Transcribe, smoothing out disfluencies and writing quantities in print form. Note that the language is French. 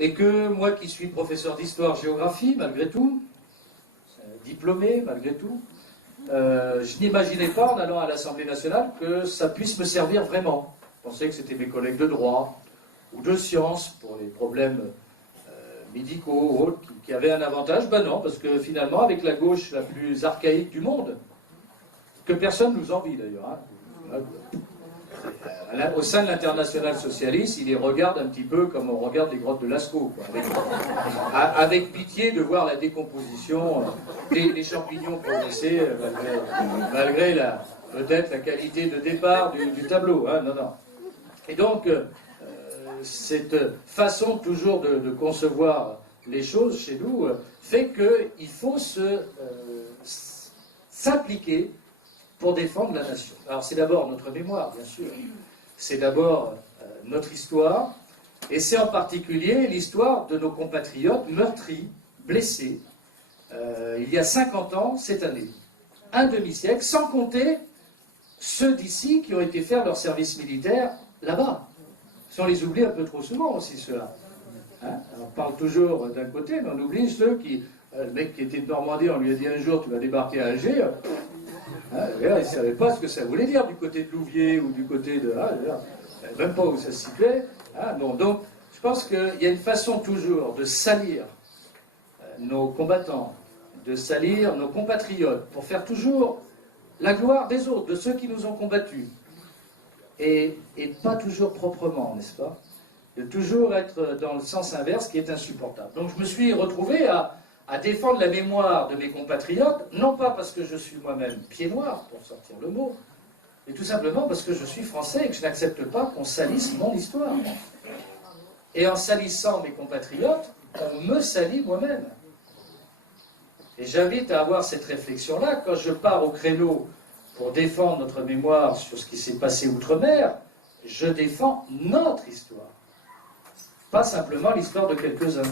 et que moi qui suis professeur d'histoire-géographie, malgré tout, diplômé malgré tout, je n'imaginais pas en allant à l'Assemblée nationale que ça puisse me servir vraiment. Je pensais que c'était mes collègues de droit ou de sciences pour les problèmes médicaux ou autres qui avaient un avantage. Ben non, parce que finalement, avec la gauche la plus archaïque du monde, que personne nous envie d'ailleurs, hein. Au sein de l'international socialiste, il les regarde un petit peu comme on regarde les grottes de Lascaux, quoi, avec pitié de voir la décomposition des champignons progresser, malgré peut-être la qualité de départ du tableau. Hein, non, non. Et donc, cette façon toujours de concevoir les choses chez nous fait qu'il faut s'impliquer pour défendre la nation. Alors c'est d'abord notre mémoire, bien sûr. C'est d'abord notre histoire, et c'est en particulier l'histoire de nos compatriotes meurtris, blessés, il y a 50 ans, cette année. Un demi-siècle, sans compter ceux d'ici qui ont été faire leur service militaire là-bas. Si on les oublie un peu trop souvent aussi, ceux-là. Hein, on parle toujours d'un côté, mais on oublie ceux qui... le mec qui était de Normandie, on lui a dit un jour, tu vas débarquer à Alger... Hein, il ne savait pas ce que ça voulait dire du côté de Louviers ou du côté de... même pas où ça se situait. Hein, bon, donc, je pense qu'il y a une façon toujours de salir nos combattants, de salir nos compatriotes, pour faire toujours la gloire des autres, de ceux qui nous ont combattus. Et pas toujours proprement, n'est-ce pas? De toujours être dans le sens inverse qui est insupportable. Donc je me suis retrouvé à défendre la mémoire de mes compatriotes, non pas parce que je suis moi-même pied noir, pour sortir le mot, mais tout simplement parce que je suis français et que je n'accepte pas qu'on salisse mon histoire. Et en salissant mes compatriotes, on me salit moi-même. Et j'invite à avoir cette réflexion-là quand je pars au créneau pour défendre notre mémoire sur ce qui s'est passé outre-mer. Je défends notre histoire, pas simplement l'histoire de quelques-uns.